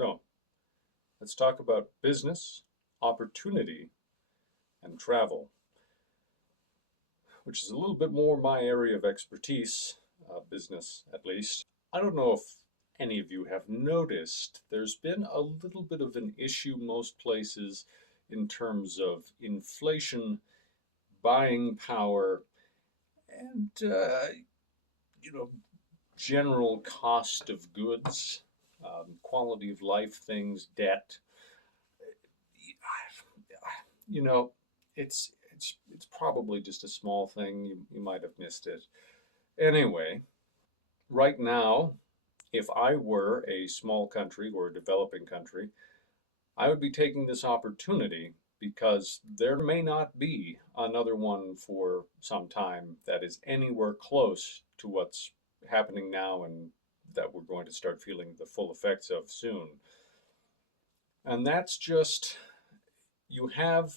So let's talk about business, opportunity, and travel, which is a little bit more my area of expertise, business at least. I don't know if any of you have noticed, there's been a little bit of an issue most places in terms of inflation, buying power, and you know, general cost of goods, quality of life things, debt. You know, it's probably just a small thing. You might have missed it. Anyway, right now, if I were a small country or a developing country, I would be taking this opportunity because there may not be another one for some time that is anywhere close to what's happening now and that we're going to start feeling the full effects of soon. And that's just, you have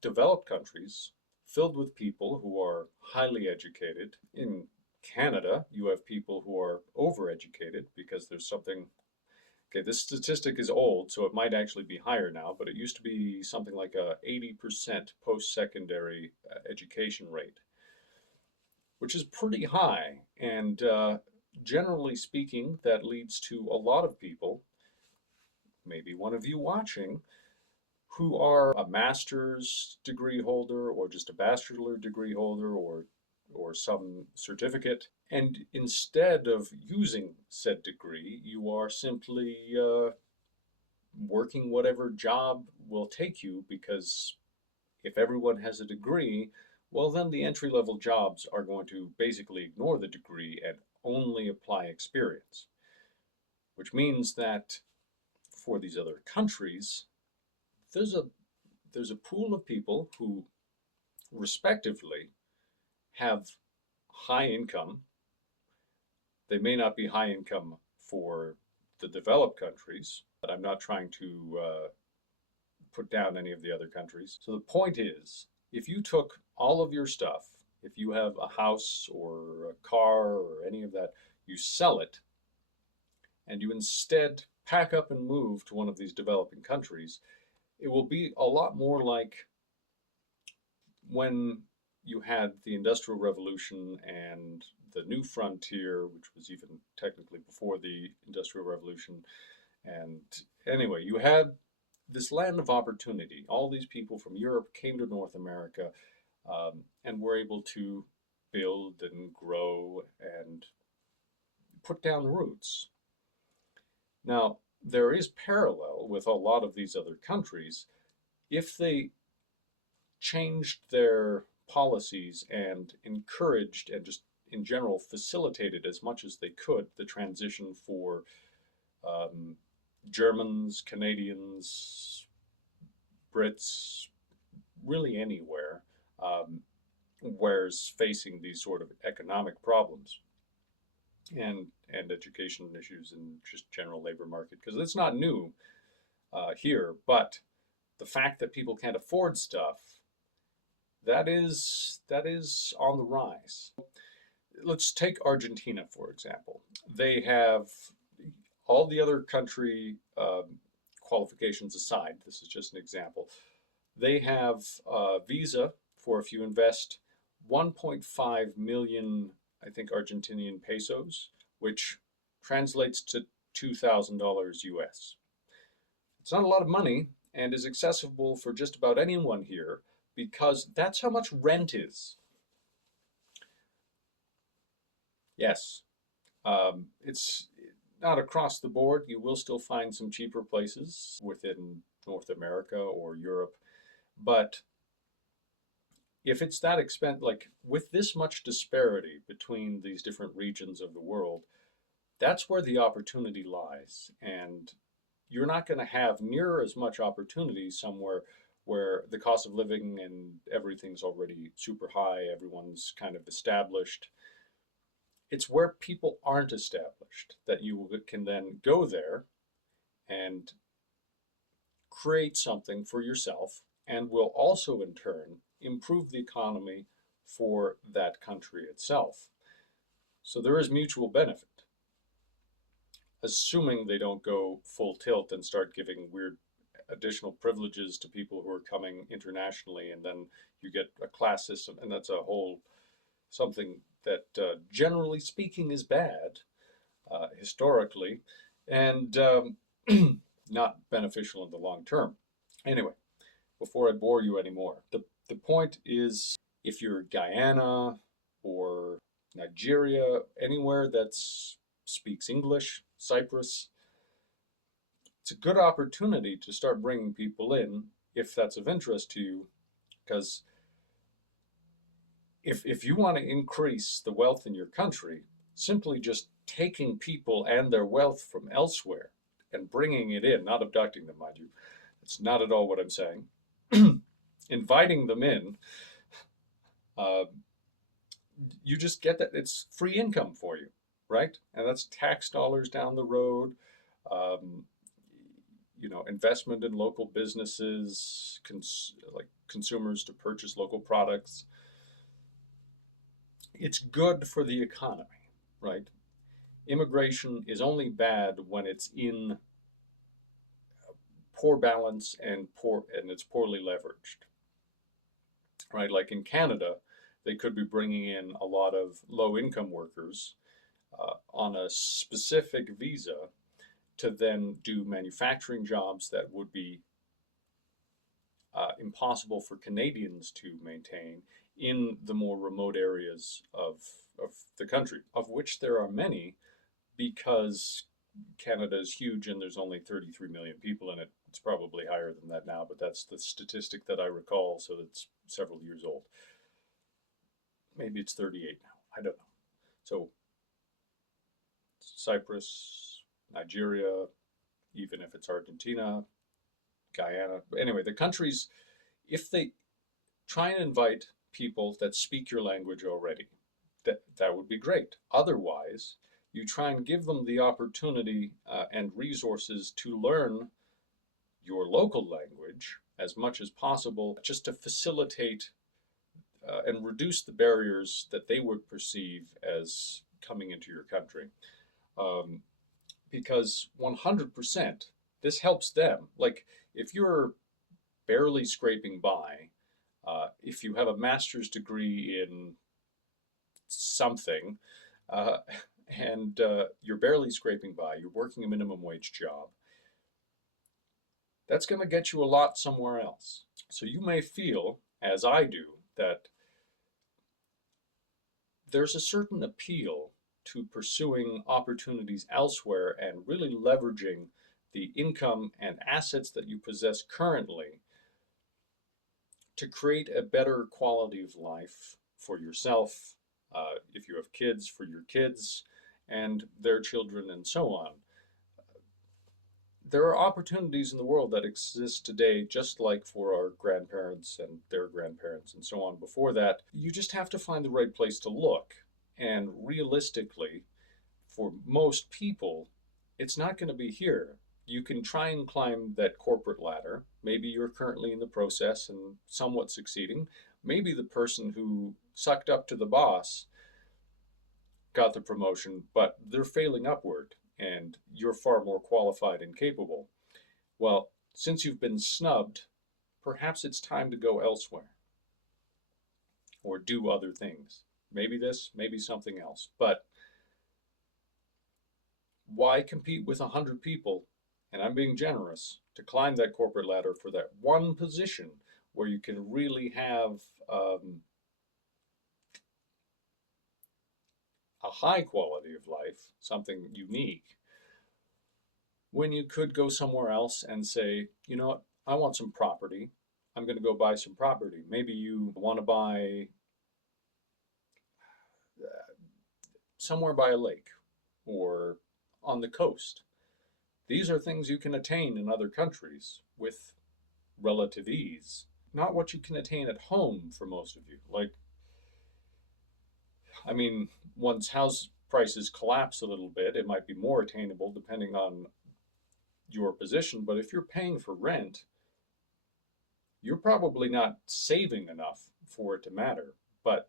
developed countries filled with people who are highly educated. In Canada, you have people who are overeducated because there's something. Okay, this statistic is old, so it might actually be higher now, but it used to be something like a 80% post-secondary education rate, which is pretty high. And generally speaking, that leads to a lot of people, maybe one of you watching, who are a master's degree holder or just a bachelor degree holder or some certificate. And instead of using said degree, you are simply working whatever job will take you, because if everyone has a degree, well, then the entry level jobs are going to basically ignore the degree and only apply experience, which means that for these other countries, there's a there's a pool of people who respectively have high income. They may not be high income for the developed countries, but I'm not trying to put down any of the other countries. So the point is, if you took all of your stuff, if you have a house or a car or any of that, you sell it, and you instead pack up and move to one of these developing countries, it will be a lot more like when you had the Industrial Revolution and the New Frontier, which was even technically before the Industrial Revolution. And anyway, you had this land of opportunity. All these people from Europe came to North America and were able to build and grow and put down roots. Now, there is parallel with a lot of these other countries. If they changed their policies and encouraged and just in general facilitated as much as they could the transition for um, Germans, Canadians, Brits, really anywhere, where's facing these sort of economic problems and education issues and just general labor market, because it's not new here, but the fact that people can't afford stuff, that is on the rise. Let's take Argentina, for example. They have all the other country qualifications aside, this is just an example. They have a visa for if you invest 1.5 million, I think, Argentinian pesos, which translates to $2,000 US. It's not a lot of money and is accessible for just about anyone here because that's how much rent is. Yes, it's not across the board. You will still find some cheaper places within North America or Europe. But if it's that expensive, like with this much disparity between these different regions of the world, that's where the opportunity lies. And you're not going to have near as much opportunity somewhere where the cost of living and everything's already super high, everyone's kind of established. It's where people aren't established that you can then go there and create something for yourself and will also in turn improve the economy for that country itself. So there is mutual benefit. assuming they don't go full tilt and start giving weird additional privileges to people who are coming internationally, and then you get a class system, and that's a whole something that, generally speaking, is bad historically, and not beneficial in the long term. Anyway, before I bore you anymore, the point is, if you're Guyana or Nigeria, anywhere that speaks English, Cyprus, it's a good opportunity to start bringing people in if that's of interest to you, because if you want to increase the wealth in your country, simply just taking people and their wealth from elsewhere and bringing it in, not abducting them, mind you, it's not at all what I'm saying, inviting them in, uh, you just get that it's free income for you, right? And that's tax dollars down the road. Um, Investment in local businesses, like consumers to purchase local products. It's good for the economy, right? Immigration is only bad when it's in poor balance and it's poorly leveraged, right? Like in Canada, they could be bringing in a lot of low-income workers on a specific visa to then do manufacturing jobs that would be impossible for Canadians to maintain in the more remote areas of the country, of which there are many, because Canada is huge and there's only 33 million people in it. It's probably higher than that now, but that's the statistic that I recall, so it's several years old. Maybe it's 38 now. I don't know. So Cyprus, Nigeria, even if it's Argentina, Guyana. Anyway, the countries, if they try and invite people that speak your language already, that would be great. Otherwise, you try and give them the opportunity and resources to learn your local language as much as possible, just to facilitate and reduce the barriers that they would perceive as coming into your country. Um, because 100%, this helps them. Like, if you're barely scraping by, if you have a master's degree in something, uh, and you're barely scraping by, you're working a minimum wage job, that's going to get you a lot somewhere else. So you may feel, as I do, that there's a certain appeal to pursuing opportunities elsewhere and really leveraging the income and assets that you possess currently to create a better quality of life for yourself, if you have kids, for your kids and their children, and so on. There are opportunities in the world that exist today, just like for our grandparents and their grandparents and so on before that. You just have to find the right place to look. And realistically, for most people, it's not going to be here. You can try and climb that corporate ladder. Maybe you're currently in the process and somewhat succeeding. Maybe the person who sucked up to the boss got the promotion, but they're failing upward and you're far more qualified and capable. Well, since you've been snubbed, perhaps it's time to go elsewhere or do other things. Maybe this, maybe something else. But why compete with 100 people, and I'm being generous, to climb that corporate ladder for that one position where you can really have a high quality of life, something unique, when you could go somewhere else and say, you know what, I want some property. I'm going to go buy some property. Maybe you want to buy somewhere by a lake or on the coast. These are things you can attain in other countries with relative ease. Not what you can attain at home for most of you. Like, I mean, once house prices collapse a little bit, it might be more attainable depending on your position. But if you're paying for rent, you're probably not saving enough for it to matter. But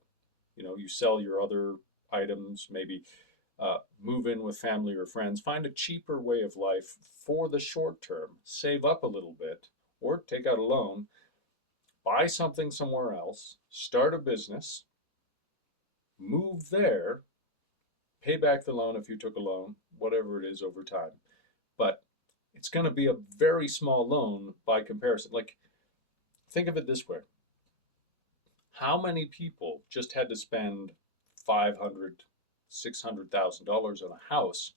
you sell your other items, maybe move in with family or friends, find a cheaper way of life for the short term, save up a little bit, or take out a loan, buy something somewhere else, start a business, move there, pay back the loan if you took a loan, whatever it is over time. But it's going to be a very small loan by comparison. Like, think of it this way. How many people just had to spend 500, $600,000 on a house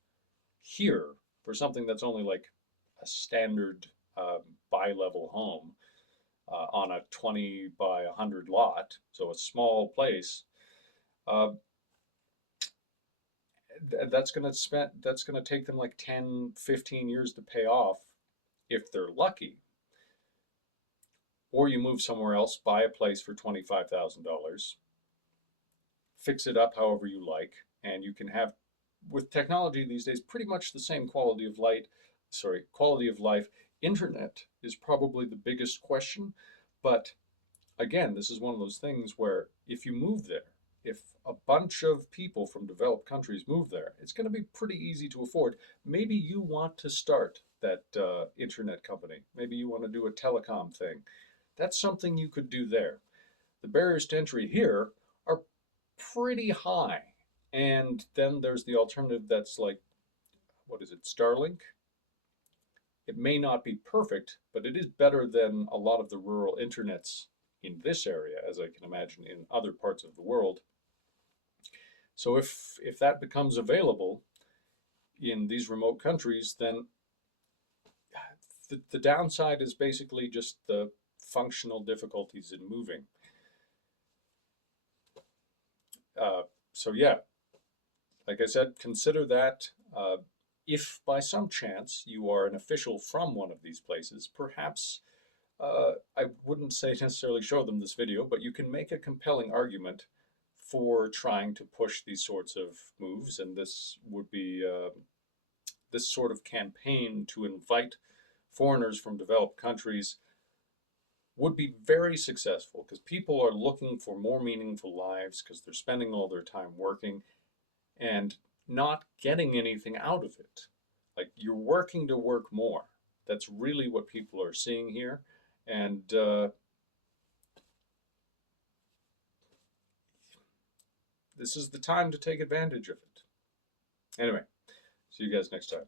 here for something that's only like a standard bi-level home on a 20 by 100 lot, so a small place. Uh, that's going to take them like 10, 15 years to pay off if they're lucky. Or you move somewhere else, buy a place for $25,000, fix it up however you like, and you can have, with technology these days, pretty much the same quality of life. Internet is probably the biggest question, but again, this is one of those things where if you move there, if a bunch of people from developed countries move there, it's going to be pretty easy to afford. Maybe you want to start that internet company. Maybe you want to do a telecom thing. That's something you could do there. The barriers to entry here are pretty high. And then there's the alternative that's like, what is it, Starlink? It may not be perfect, but it is better than a lot of the rural internets in this area, as I can imagine in other parts of the world. So if that becomes available in these remote countries, then the downside is basically just the functional difficulties in moving. So yeah, like I said, consider that. If by some chance you are an official from one of these places, perhaps I wouldn't say necessarily show them this video, but you can make a compelling argument for trying to push these sorts of moves, and this would be this sort of campaign to invite foreigners from developed countries would be very successful because people are looking for more meaningful lives because they're spending all their time working and not getting anything out of it. Like, you're working to work more. That's really what people are seeing here. And this is the time to take advantage of it. Anyway, see you guys next time.